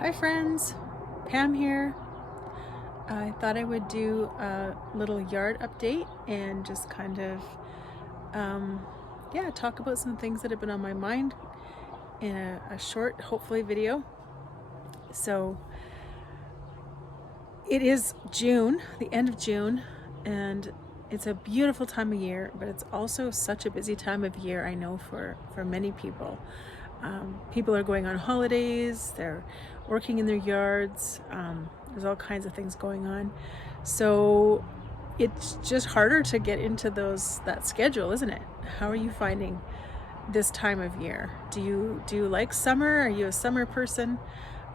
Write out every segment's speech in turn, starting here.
Hi friends, Pam here. I thought I would do a little yard update and just kind of, talk about some things that have been on my mind in a short, hopefully, video. So it is June, the end of June, and it's a beautiful time of year, but it's also such a busy time of year, I know, for many people. People are going on holidays, they're working in their yards, there's all kinds of things going on. So it's just harder to get into that schedule, isn't it? How are you finding this time of year? Do you like summer? Are you a summer person?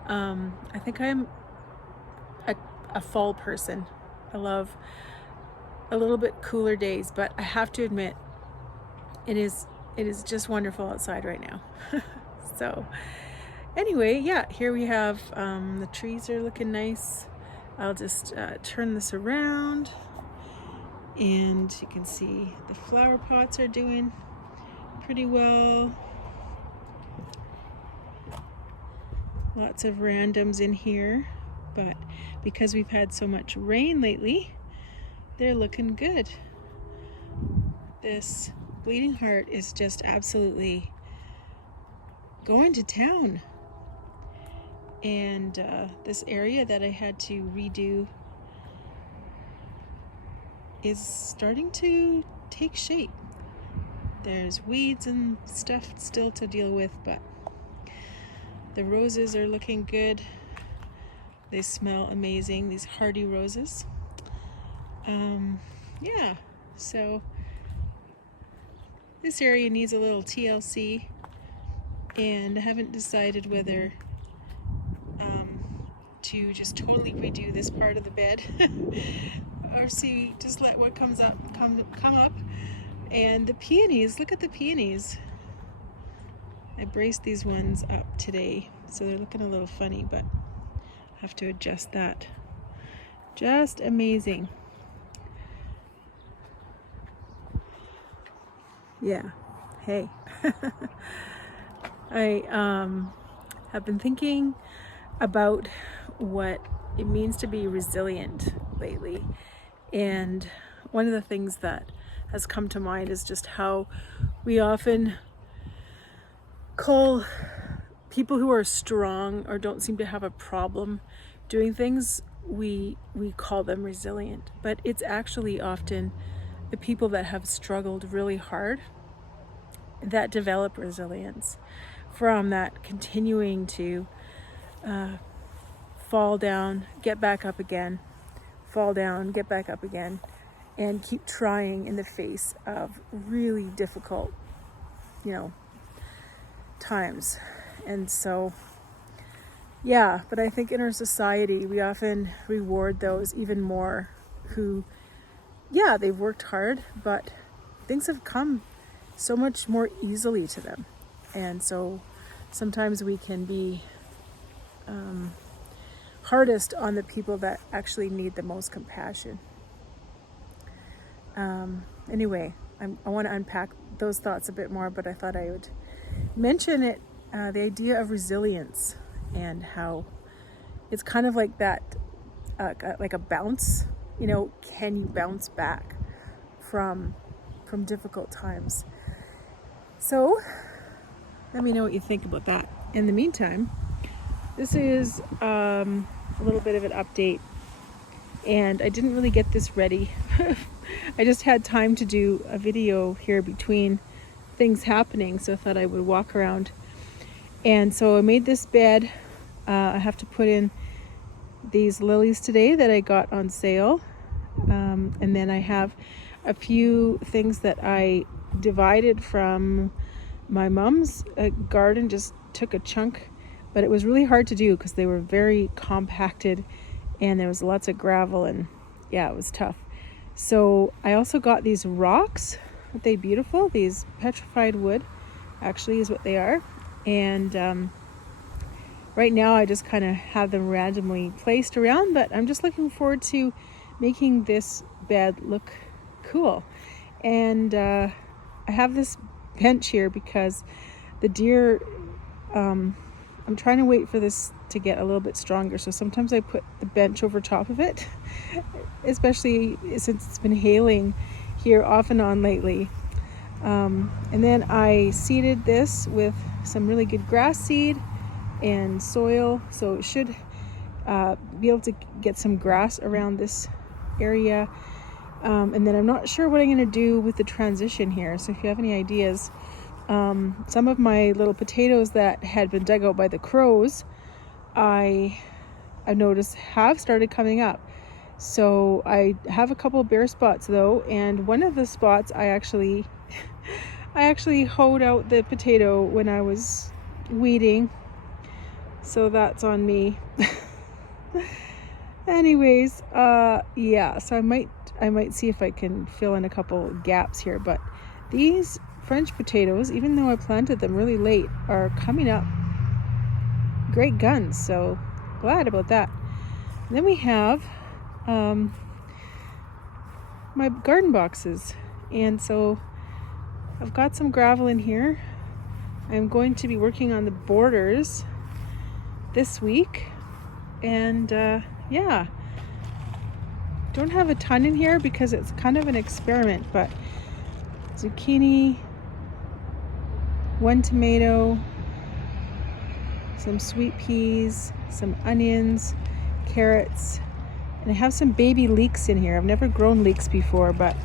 I think I'm a fall person. I love a little bit cooler days, but I have to admit it is just wonderful outside right now. So anyway, yeah, here we have the trees are looking nice. I'll just turn this around and you can see the flower pots are doing pretty well. Lots of randoms in here, but because we've had so much rain lately, they're looking good. This bleeding heart is just absolutely going to town. And this area that I had to redo is starting to take shape. There's weeds and stuff still to deal with, but the roses are looking good. They smell amazing, these hardy roses. Yeah, so this area needs a little TLC, and I haven't decided whether to just totally redo this part of the bed or just let what comes up come up. And the peonies, look at the peonies. I braced these ones up today, so they're looking a little funny, but I have to adjust that. Just amazing. Yeah, hey. I have been thinking about what it means to be resilient lately, and one of the things that has come to mind is just how we often call people who are strong or don't seem to have a problem doing things, we call them resilient, but it's actually often the people that have struggled really hard that develop resilience, from that continuing to fall down, get back up again, fall down, get back up again, and keep trying in the face of really difficult, times. And so, yeah, but I think in our society, we often reward those even more who, yeah, they've worked hard, but things have come so much more easily to them. And so sometimes we can be hardest on the people that actually need the most compassion. Anyway, I want to unpack those thoughts a bit more, but I thought I would mention it, the idea of resilience, and how it's kind of like that, like a bounce. Can you bounce back from difficult times? So let me know what you think about that. In the meantime, this is a little bit of an update, and I didn't really get this ready. I just had time to do a video here between things happening, so I thought I would walk around. And so I made this bed. I have to put in these lilies today that I got on sale, and then I have a few things that I divided from my mom's garden. Just took a chunk, but it was really hard to do because they were very compacted and there was lots of gravel, and yeah, it was tough. So I also got these rocks. Aren't they beautiful? These petrified wood actually is what they are. And right now I just kind of have them randomly placed around, but I'm just looking forward to making this bed look cool. And I have this bench here because the deer I'm trying to wait for this to get a little bit stronger. So sometimes I put the bench over top of it, especially since it's been hailing here off and on lately. And then I seeded this with some really good grass seed and soil, so it should be able to get some grass around this area. And then I'm not sure what I'm going to do with the transition here, so if you have any ideas. Some of my little potatoes that had been dug out by the crows, I noticed have started coming up. So I have a couple of bare spots though, and one of the spots I actually hoed out the potato when I was weeding, so that's on me. Anyways, yeah, so I might see if I can fill in a couple gaps here, but these French potatoes, even though I planted them really late, are coming up great guns, so glad about that. And then we have my garden boxes, and so I've got some gravel in here. I'm going to be working on the borders this week, and yeah, don't have a ton in here because it's kind of an experiment, but zucchini, 1 tomato, some sweet peas, some onions, carrots, and I have some baby leeks in here. I've never grown leeks before, but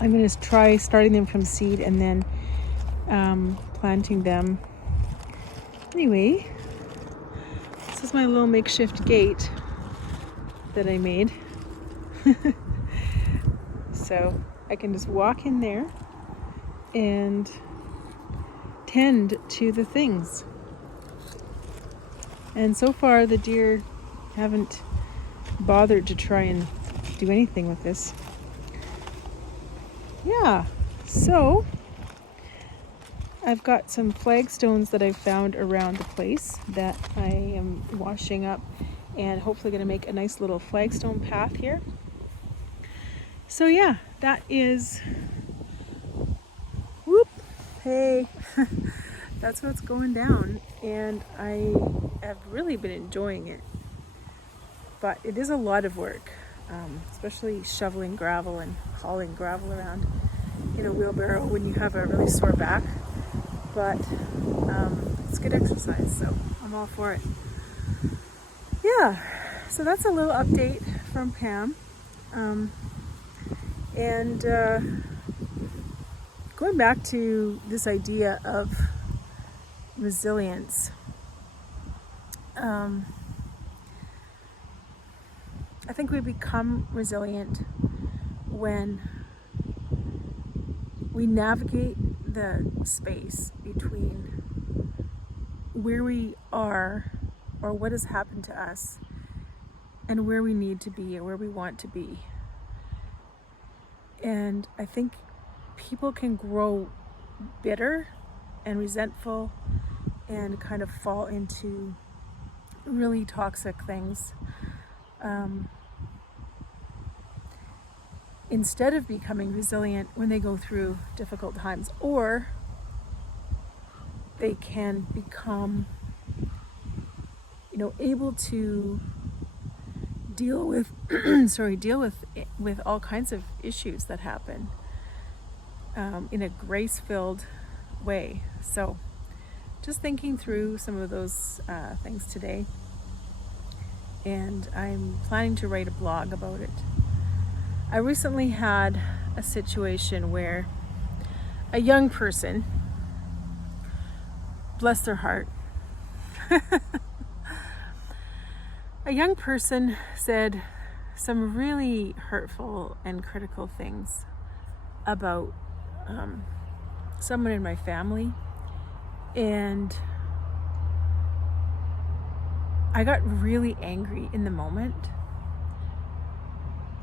I'm going to try starting them from seed and then planting them. Anyway, this is my little makeshift gate that I made. So I can just walk in there and tend to the things. And so far the deer haven't bothered to try and do anything with this. Yeah, so I've got some flagstones that I've found around the place that I am washing up and hopefully going to make a nice little flagstone path here. So yeah, that is, whoop, hey, that's what's going down, and I have really been enjoying it. But it is a lot of work, especially shoveling gravel and hauling gravel around in a wheelbarrow when you have a really sore back. But it's good exercise, so I'm all for it. Yeah, so that's a little update from Pam. And going back to this idea of resilience, I think we become resilient when we navigate the space between where we are or what has happened to us and where we need to be or where we want to be. And I think people can grow bitter and resentful and kind of fall into really toxic things instead of becoming resilient when they go through difficult times, or they can become, able to deal with with all kinds of issues that happen in a grace-filled way. So just thinking through some of those things today, and I'm planning to write a blog about it. I recently had a situation where a young person, bless their heart, a young person said some really hurtful and critical things about someone in my family, and I got really angry in the moment,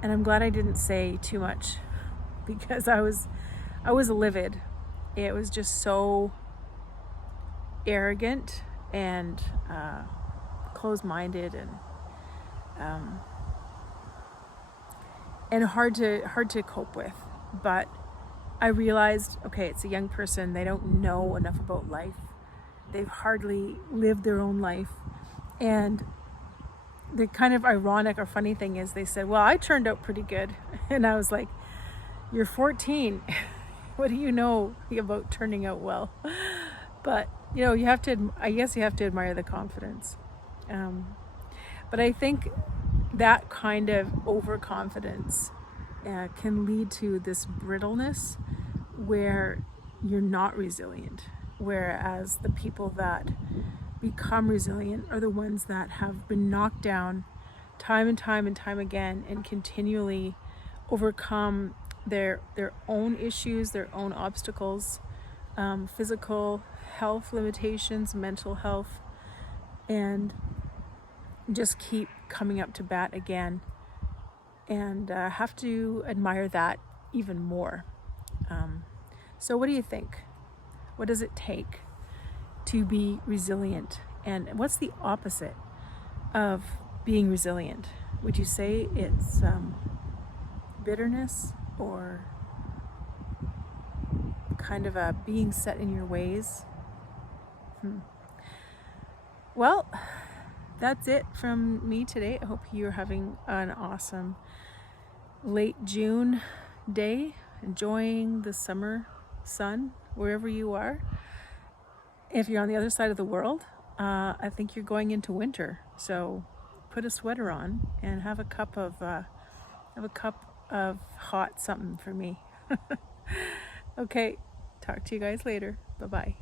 and I'm glad I didn't say too much because I was livid. It was just so arrogant and closed-minded and hard to cope with. But I realized, okay, it's a young person. They don't know enough about life they've hardly lived their own life. And the kind of ironic or funny thing is they said, well, I turned out pretty good. And I was like, you're 14. What do you know about turning out well? But, you know, I guess you have to admire the confidence. But I think that kind of overconfidence can lead to this brittleness where you're not resilient. Whereas the people that become resilient are the ones that have been knocked down time and time and time again and continually overcome their own issues, their own obstacles, physical health limitations, mental health, and just keep coming up to bat again. And have to admire that even more. So what do you think? What does it take to be resilient? And what's the opposite of being resilient? Would you say it's bitterness, or kind of a being set in your ways? Well, that's it from me today. I hope you're having an awesome late June day, enjoying the summer sun wherever you are. If you're on the other side of the world, I think you're going into winter. So put a sweater on and have a cup of hot something for me. Okay, talk to you guys later. Bye-bye.